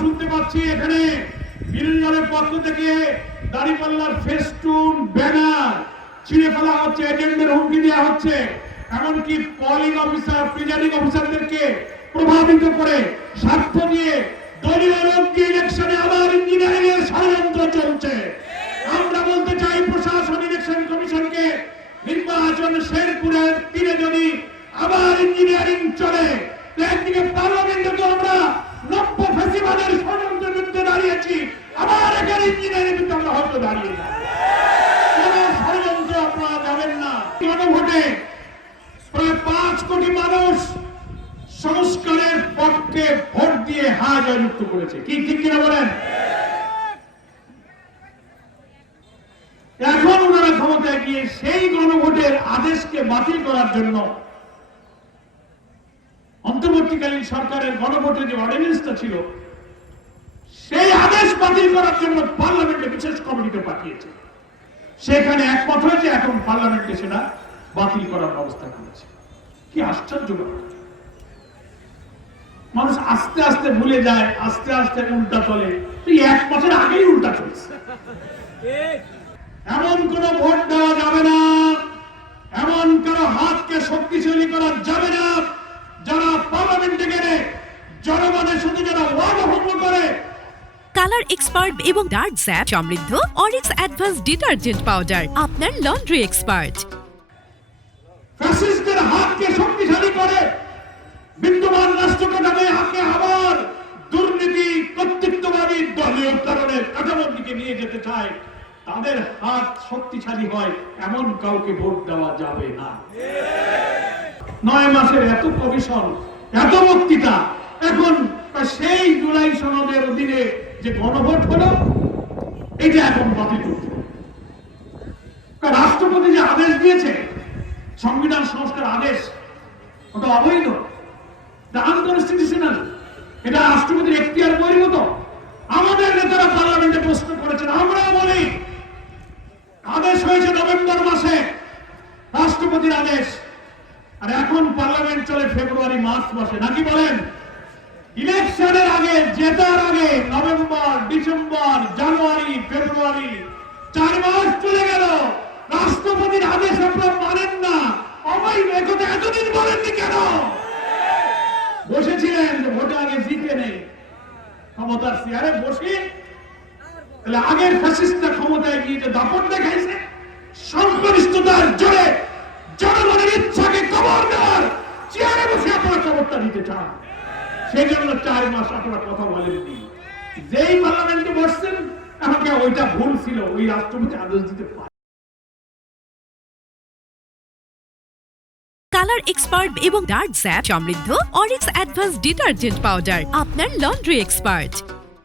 শুনতে পাচ্ছি এখানে বিরোধী দলের পক্ষ থেকে দাঁড়িপাল্লার ফেস্টুন ব্যানার ছিঁড়ে ফেলা হচ্ছে, এজেন্টদের হুমকি দেওয়া হচ্ছে, এমনকি পলিং অফিসার প্রিজাইডিং অফিসারদেরকে প্রভাবিত করে স্বার্থ দিয়ে দলীয় লোককে ইলেকশনে আবার ইঞ্জিনিয়ারিং এর ষড়যন্ত্র চলছে। আমরা বলতে চাই প্রশাসন ইলেকশন কমিশনকে, নির্বাচন শেরপুরের তীরে যদি আবার ইঞ্জিনিয়ারিং চলে, একদিকে পার্লামেন্টে তো আমরা নব্য ফেসিবাদের ষড়যন্ত্রের বিরুদ্ধে দাঁড়িয়েছি, আবার এখানে ইঞ্জিনিয়ারিং বিরুদ্ধে আমরা হয়তো দাঁড়িয়ে যাই। কোন ষড়যন্ত্র আপনারা যাবেন না। গণভোটে প্রায় 5 কোটি মানুষ সংস্কারের পক্ষে ভোট দিয়ে হ্যাঁ জয়যুক্ত করেছে, কি ঠিক কিনা বলেন? এখন ওনারা ক্ষমতায় গিয়ে সেই গণভোটের আদেশকে বাতিল করার জন্য অন্তর্বর্তীকালীন সরকারের গণভোটের যে অর্ডিন্যান্সটা ছিল সেই আদেশ বাতিল করার জন্য পার্লামেন্টে বিশেষ কমিটিতে পাঠিয়েছে। সেখানে একমত হয়েছে, এখন পার্লামেন্টে সেটা বাতিল করার ব্যবস্থা করেছে। কি আশ্চর্য! মানুষ আস্তে আস্তে ভুলে যায়, আস্তে আস্তে উল্টা চলে। তুই 1 বছর আগেই উল্টা চলছে। এমন কোন ভোট দেওয়া যাবে না, এমন কারো হাতকে শক্তিশালী করা যাবে না যারা পার্লামেন্টে গেলে জনগণের সাথে যারা ওয়াদা ভঙ্গ করে। কালার এক্সপার্ট এবং ডার্ক স্যাপ সমৃদ্ধ অরিক্স অ্যাডভান্স ডিটারজেন্ট পাউডার, আপনার লন্ড্রি এক্সপার্ট। ফ্যাসিস্টদের হাতকে শক্তিশালী করে বিদ্যমান রাষ্ট্রকে হাতে আবার দুর্নীতি কর্তৃত্ববাদী দলীয় কারণের কাঠামোর দিকে নিয়ে যেতে চায়, তাদের হাত শক্তিশালী হয় এমন কাউকে ভোট দেওয়া যাবে না। 9 মাসের এত কমিশন, এত বক্তৃতা, এখন সেই জুলাই সনদের অধীনে যে গণভোট হলো এটা এখন বাতিল করতে হবে। রাষ্ট্রপতি যে আদেশ দিয়েছে সংবিধান সংস্কার আদেশ, ওটা অবৈধ, আনকনস্টিটিউশনাল, এটা রাষ্ট্রপতির এখতিয়ার বহির্ভূত। আমাদের নেতারা পার্লামেন্টে প্রশ্ন করেছেন, আমরা বলি আদেশ হয়েছে নভেম্বর মাসে রাষ্ট্রপতির আদেশ, আর এখন পার্লামেন্ট চলে ফেব্রুয়ারি মার্চ মাসে, নাকি বলেন? ইলেকশনের আগে, জেতার আগে নভেম্বর, ডিসেম্বর, জানুয়ারি, ফেব্রুয়ারি 4 মাস চলে গেল, রাষ্ট্রপতির আদেশ আপনারা মানেন না। অবৈধ একথা এতদিন বলেননি কেন? বসেছিলেন যে ভোটে আগে জিতে নেই, ক্ষমতার চেয়ারে বসে তাহলে আগের ফ্যাসিস্টরা ক্ষমতায় গিয়ে যে দাপট দেখাইছে, সংখ্যাগরিষ্ঠতার জোরে জনগণের ইচ্ছাকে কবর দেওয়ার চেয়ারে বসে আপনারা খবরটা দিতে চান, সেই জন্য 4 মাস আপনারা কথা বলেননি। যেই পার্লামেন্টে বসছেন আমাকে ওইটা ভুল ছিল, ওই রাষ্ট্রপতি আদেশ দিতে পারে। কালার এক্সপার্ট এবং ডার্ক স্যাপ সমৃদ্ধ অরিক্স অ্যাডভান্স ডিটারজেন্ট পাউডার, আপনার লন্ড্রি এক্সপার্ট।